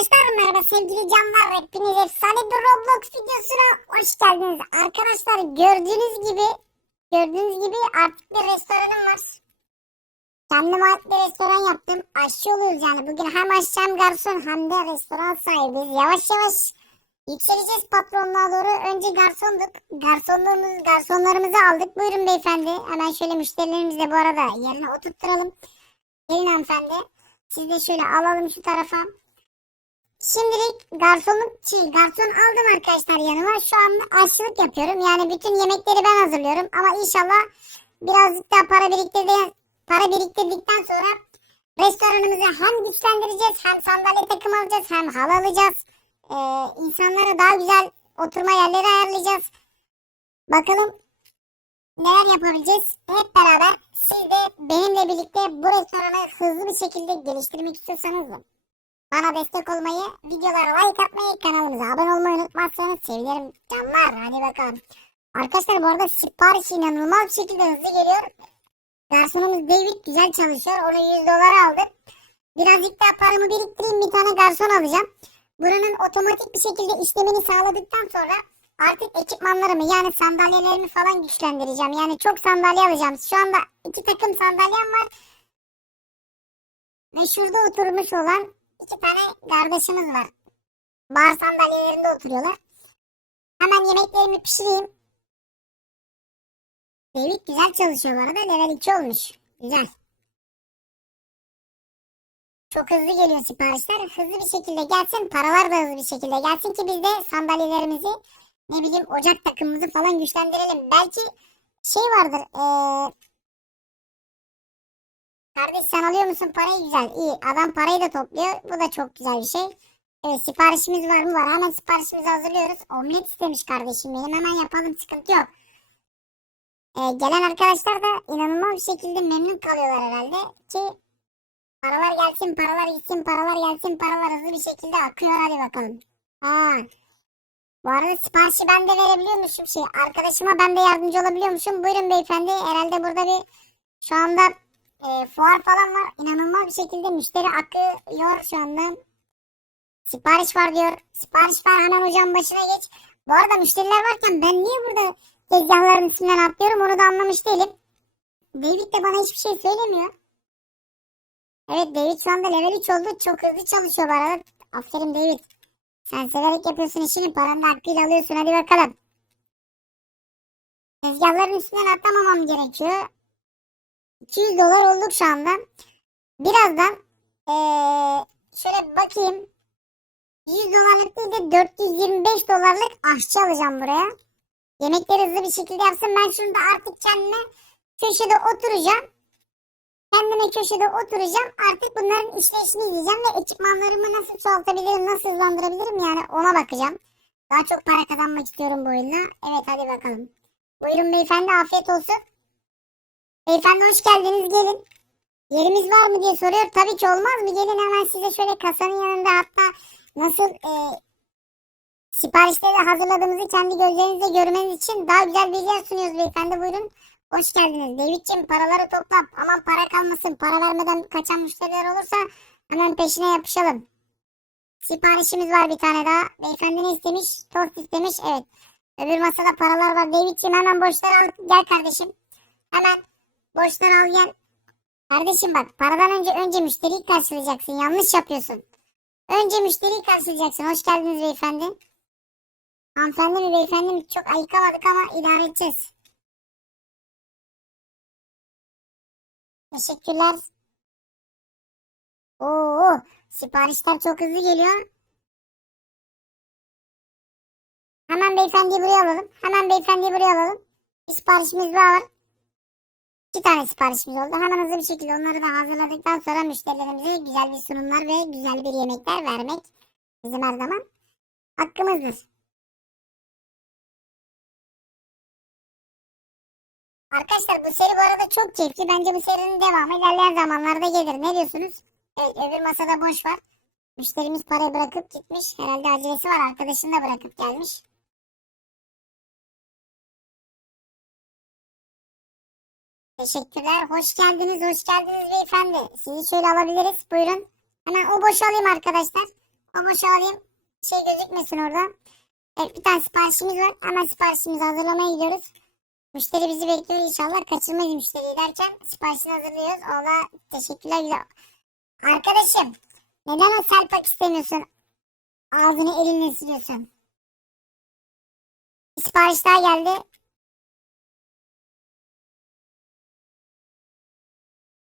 Arkadaşlar merhaba sevgili canlar. Hepiniz efsane bir Roblox videosuna hoş geldiniz. Arkadaşlar gördüğünüz gibi gördüğünüz gibi artık bir restoranım var. Kendime ait bir restoran yaptım. Aşçı oluyoruz yani. Bugün hem aşçı hem garson hem de restoran sahibiyiz. Yavaş yavaş yükseleceğiz patronluğa doğru. Önce garsonduk. Garsonluğumuz, garsonlarımızı aldık. Buyurun beyefendi. Hemen şöyle müşterilerimizi de bu arada yerine oturtturalım. Gelin hanımefendi. Siz de şöyle alalım şu tarafa. Şimdilik garsonluk, şey, garson aldım arkadaşlar yanıma. Şu an aşçılık yapıyorum. Yani bütün yemekleri ben hazırlıyorum. Ama inşallah birazcık daha para biriktirdi, para biriktirdikten sonra restoranımızı hem güçlendireceğiz, hem sandalye takım alacağız, hem halı alacağız. Ee, insanlara daha güzel oturma yerleri ayarlayacağız. Bakalım neler yapabileceğiz. Hep beraber siz de benimle birlikte bu restoranı hızlı bir şekilde geliştirmek istiyorsanız bana destek olmayı, videolara like atmayı, kanalımıza abone olmayı unutmazsanız sevinirim. Canlar hadi bakalım. Arkadaşlar bu arada sipariş inanılmaz bir şekilde hızlı geliyor. Garsonumuz David güzel çalışıyor. Ona 100 dolar aldım. Birazcık daha paramı biriktireyim bir tane garson alacağım. Buranın otomatik bir şekilde işlemini sağladıktan sonra artık ekipmanlarımı yani sandalyelerimi falan güçlendireceğim. Yani çok sandalye alacağım. Şu anda iki takım sandalyem var. Ve şurada oturmuş olan iki tane kardeşimiz var. Bar sandalyelerinde oturuyorlar. Hemen yemeklerimi pişireyim. David güzel çalışıyor bu arada. Level 2 olmuş. Güzel. Çok hızlı geliyor siparişler. Hızlı bir şekilde gelsin. Paralar da hızlı bir şekilde gelsin ki biz de sandalyelerimizi ne bileyim ocak takımımızı falan güçlendirelim. Belki şey vardır. Ee, kardeş sen alıyor musun parayı güzel. İyi adam parayı da topluyor. Bu da çok güzel bir şey. Evet siparişimiz var mı var. Hemen siparişimizi hazırlıyoruz. Omlet istemiş kardeşim benim. Hemen yapalım sıkıntı yok. Ee, gelen arkadaşlar da inanılmaz bir şekilde memnun kalıyorlar herhalde. Ki paralar gelsin paralar gitsin paralar gelsin paralar hızlı bir şekilde akıyor hadi bakalım. Ha. Bu arada siparişi ben de verebiliyormuşum şey. Arkadaşıma ben de yardımcı olabiliyormuşum. Buyurun beyefendi. Herhalde burada bir şu anda e, fuar falan var. İnanılmaz bir şekilde müşteri akıyor şu anda. Sipariş var diyor. Sipariş var hemen hocam başına geç. Bu arada müşteriler varken ben niye burada tezgahların üstünden atlıyorum onu da anlamış değilim. David de bana hiçbir şey söylemiyor. Evet David şu anda level 3 oldu. Çok hızlı çalışıyor bu arada. Aferin David. Sen severek yapıyorsun işini. Paranı da hakkıyla alıyorsun. Hadi bakalım. Tezgahların üstünden atlamamam gerekiyor. 200 dolar olduk şu anda. Birazdan ee, şöyle bakayım. 100 dolarlık değil de 425 dolarlık aşçı alacağım buraya. Yemekleri hızlı bir şekilde yapsın. Ben şurada artık kendime köşede oturacağım. Kendime köşede oturacağım. Artık bunların işleyişini izleyeceğim ve ekipmanlarımı nasıl çoğaltabilirim, nasıl hızlandırabilirim yani ona bakacağım. Daha çok para kazanmak istiyorum bu oyunla. Evet hadi bakalım. Buyurun beyefendi afiyet olsun. Beyefendi hoş geldiniz gelin. Yerimiz var mı diye soruyor. Tabii ki olmaz mı? Gelin hemen size şöyle kasanın yanında hatta nasıl e, siparişleri hazırladığımızı kendi gözlerinizle görmeniz için daha güzel bilgiler sunuyoruz beyefendi. Buyurun. Hoş geldiniz. David'ciğim paraları topla. Aman para kalmasın. Para vermeden kaçan müşteriler olursa hemen peşine yapışalım. Siparişimiz var bir tane daha. Beyefendi ne istemiş? Tost istemiş. Evet. Öbür masada paralar var. David'ciğim hemen borçları al. Gel kardeşim. Hemen borçları al gel. Kardeşim bak paradan önce önce müşteriyi karşılayacaksın. Yanlış yapıyorsun. Önce müşteriyi karşılayacaksın. Hoş geldiniz beyefendi. Hanımefendi mi beyefendi mi? Çok ayıkamadık ama idare edeceğiz. Teşekkürler. Oo, siparişler çok hızlı geliyor. Hemen beyefendiyi buraya alalım. Hemen beyefendiyi buraya alalım. Siparişimiz var. Tane siparişimiz oldu. Hemen hızlı bir şekilde onları da hazırladıktan sonra müşterilerimize güzel bir sunumlar ve güzel bir yemekler vermek bizim her zaman hakkımızdır. Arkadaşlar bu seri bu arada çok keyifli. Bence bu serinin devamı ilerleyen zamanlarda gelir. Ne diyorsunuz? Evet öbür masada boş var. Müşterimiz parayı bırakıp gitmiş. Herhalde acelesi var. Arkadaşını da bırakıp gelmiş. Teşekkürler. Hoş geldiniz. Hoş geldiniz beyefendi. Sizi şöyle alabiliriz. Buyurun. Hemen o boşu alayım arkadaşlar. O boşa alayım. Şey gözükmesin orada. Evet bir tane siparişimiz var. Hemen siparişimizi hazırlamaya gidiyoruz. Müşteri bizi bekliyor inşallah. Kaçırmayız müşteriyi derken siparişini hazırlıyoruz. Ola teşekkürler güzel. Arkadaşım neden o selpak istemiyorsun? Ağzını elinle siliyorsun. Bir Sipariş daha geldi.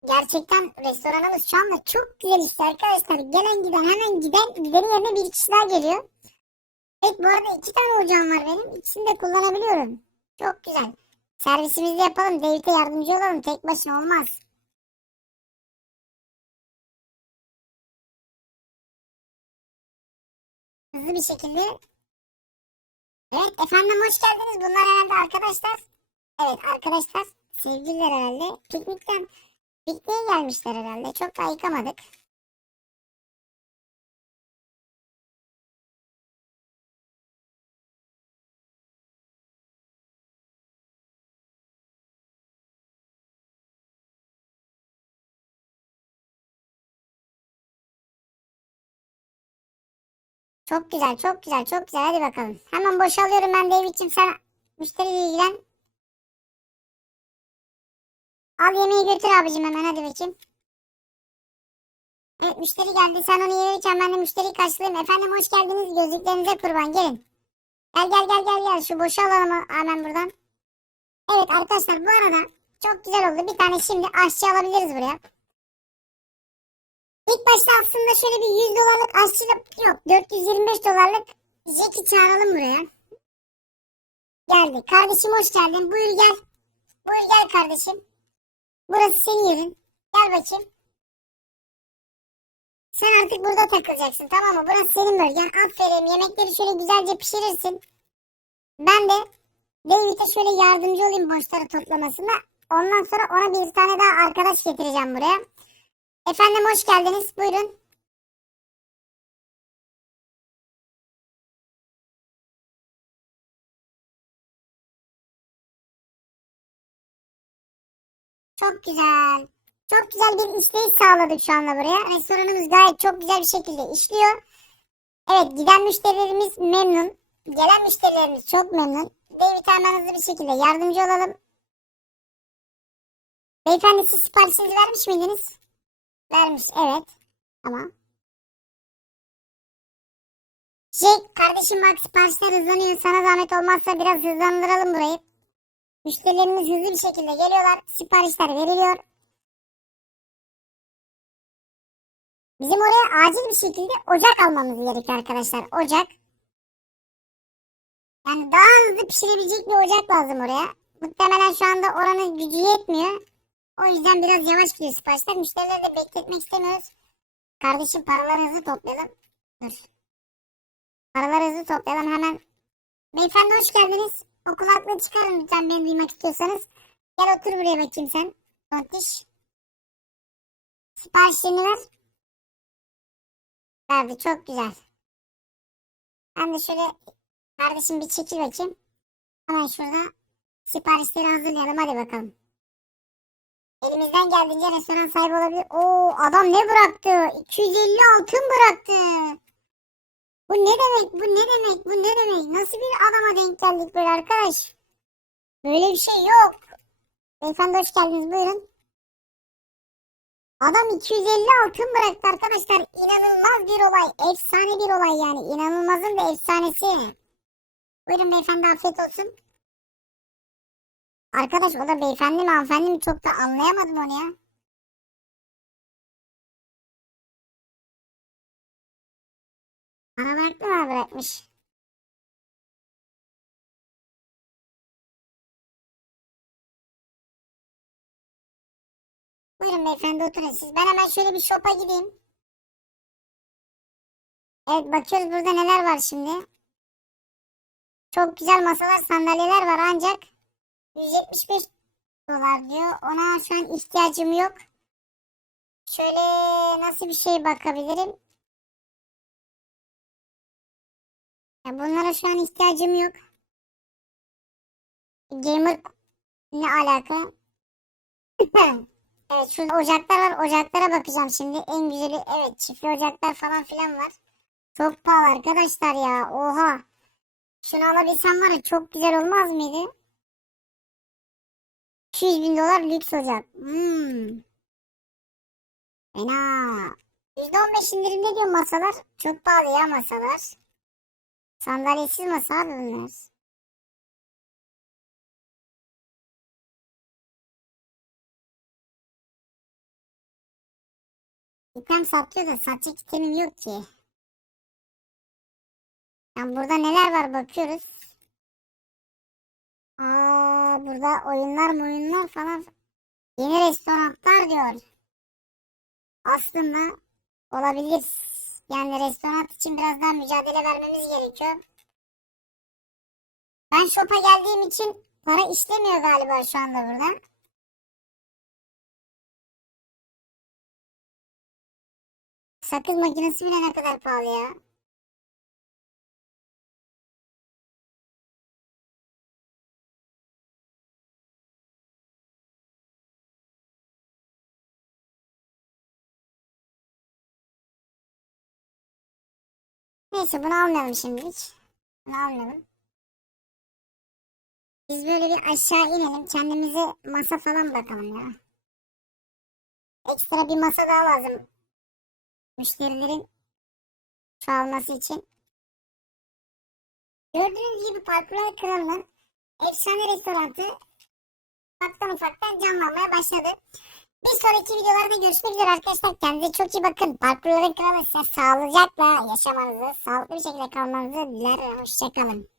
Gerçekten restoranımız şu anda çok güzel işte arkadaşlar. Gelen giden hemen giden gidenin yerine bir kişi daha geliyor. Evet bu arada iki tane ocağım var benim. İkisini de kullanabiliyorum. Çok güzel. Servisimizi yapalım. David'e yardımcı olalım. Tek başına olmaz. Hızlı bir şekilde. Evet efendim hoş geldiniz. Bunlar herhalde arkadaşlar. Evet arkadaşlar. Sevgililer herhalde. Piknikten pikniğe gelmişler herhalde. Çok da yıkamadık. Çok güzel, çok güzel, çok güzel. Hadi bakalım. Hemen boşalıyorum ben David'ciğim. Sen müşteriyle ilgilen. Al yemeği götür abicim hemen hadi bakayım. Evet müşteri geldi. Sen onu yerirken ben de müşteriyi karşılayayım. Efendim hoş geldiniz. Gözlüklerinize kurban. Gelin. Gel gel gel gel gel. Şu boşu alalım hemen buradan. Evet arkadaşlar bu arada çok güzel oldu. Bir tane şimdi aşçı alabiliriz buraya. İlk başta aslında şöyle bir 100 dolarlık aşçılık yok. 425 dolarlık Jack'i çağıralım buraya. Geldi. Kardeşim hoş geldin. Buyur gel. Buyur gel kardeşim. Burası senin yerin. Gel bakayım. Sen artık burada takılacaksın tamam mı? Burası senin bölgen. Aferin. Yemekleri şöyle güzelce pişirirsin. Ben de David'e şöyle yardımcı olayım borçları toplamasında. Ondan sonra ona bir tane daha arkadaş getireceğim buraya. Efendim hoş geldiniz. Buyurun. Çok güzel. Çok güzel bir işleyiş sağladık şu anda buraya. Restoranımız gayet çok güzel bir şekilde işliyor. Evet giden müşterilerimiz memnun. Gelen müşterilerimiz çok memnun. David hemen hızlı bir şekilde yardımcı olalım. Beyefendi siz siparişinizi vermiş miydiniz? Vermiş evet. Tamam. Şey kardeşim bak siparişler hızlanıyor. Sana zahmet olmazsa biraz hızlandıralım burayı. Müşterilerimiz hızlı bir şekilde geliyorlar. Siparişler veriliyor. Bizim oraya acil bir şekilde ocak almamız gerekiyor arkadaşlar. Ocak. Yani daha hızlı pişirebilecek bir ocak lazım oraya. Muhtemelen şu anda oranın gücü yetmiyor. O yüzden biraz yavaş gidiyor siparişler. Müşterileri de bekletmek istemiyoruz. Kardeşim paraları hızlı toplayalım. Dur. Paraları hızlı toplayalım hemen. Beyefendi hoş geldiniz. O kulaklığı çıkarın lütfen beni duymak istiyorsanız. Gel otur buraya bakayım sen. Tontiş. Siparişlerini ver. Verdi çok güzel. Ben de şöyle kardeşim bir çekil bakayım. Hemen şurada siparişleri hazırlayalım hadi bakalım. Elimizden geldiğince restoran sahibi olabilir. Oo adam ne bıraktı? 250 altın bıraktı. Bu ne demek? Bu ne demek? Bu ne demek? Nasıl bir adama denk geldik böyle arkadaş? Böyle bir şey yok. Beyefendi hoş geldiniz buyurun. Adam 250 altın bıraktı arkadaşlar. İnanılmaz bir olay. Efsane bir olay yani. İnanılmazın da efsanesi. Buyurun beyefendi afiyet olsun. Arkadaş o da beyefendi mi hanımefendi mi çok da anlayamadım onu ya. Mı bırakmış. Buyurun beyefendi oturun siz. Ben hemen şöyle bir shop'a gideyim. Evet bakıyoruz burada neler var şimdi. Çok güzel masalar sandalyeler var ancak 175 dolar diyor. Ona şu an ihtiyacım yok. Şöyle nasıl bir şey bakabilirim? Ya bunlara şu an ihtiyacım yok. Gamer ne alaka? evet şurada ocaklar var. Ocaklara bakacağım şimdi. En güzeli evet çiftli ocaklar falan filan var. Çok pahalı arkadaşlar ya. Oha. Şunu alabilsem var ya çok güzel olmaz mıydı? 200 bin dolar lüks olacak. Hmm. Fena. %15 indirimde diyor masalar. Çok pahalı ya masalar. Sandalyesiz masa abi bunlar. İtem satıyor da satacak itemim yok ki. Yani burada neler var bakıyoruz. Aa, burada oyunlar oyunlar falan. Yeni restoranlar diyor. Aslında olabilir. Yani restoran için biraz daha mücadele vermemiz gerekiyor. Ben shop'a geldiğim için para işlemiyor galiba şu anda burada. Sakız makinesi bile ne kadar pahalı ya. Neyse bunu almayalım şimdilik. Bunu almayalım. Biz böyle bir aşağı inelim. Kendimize masa falan bırakalım ya. Ekstra bir masa daha lazım. Müşterilerin çoğalması için. Gördüğünüz gibi Parkurlar Kralı'nın efsane restoranı ufaktan ufaktan canlanmaya başladı. Bir sonraki videolarda görüşmek üzere arkadaşlar. Kendinize çok iyi bakın. Parkurların kralı size sağlıcakla yaşamanızı, sağlıklı bir şekilde kalmanızı diler. Hoşçakalın.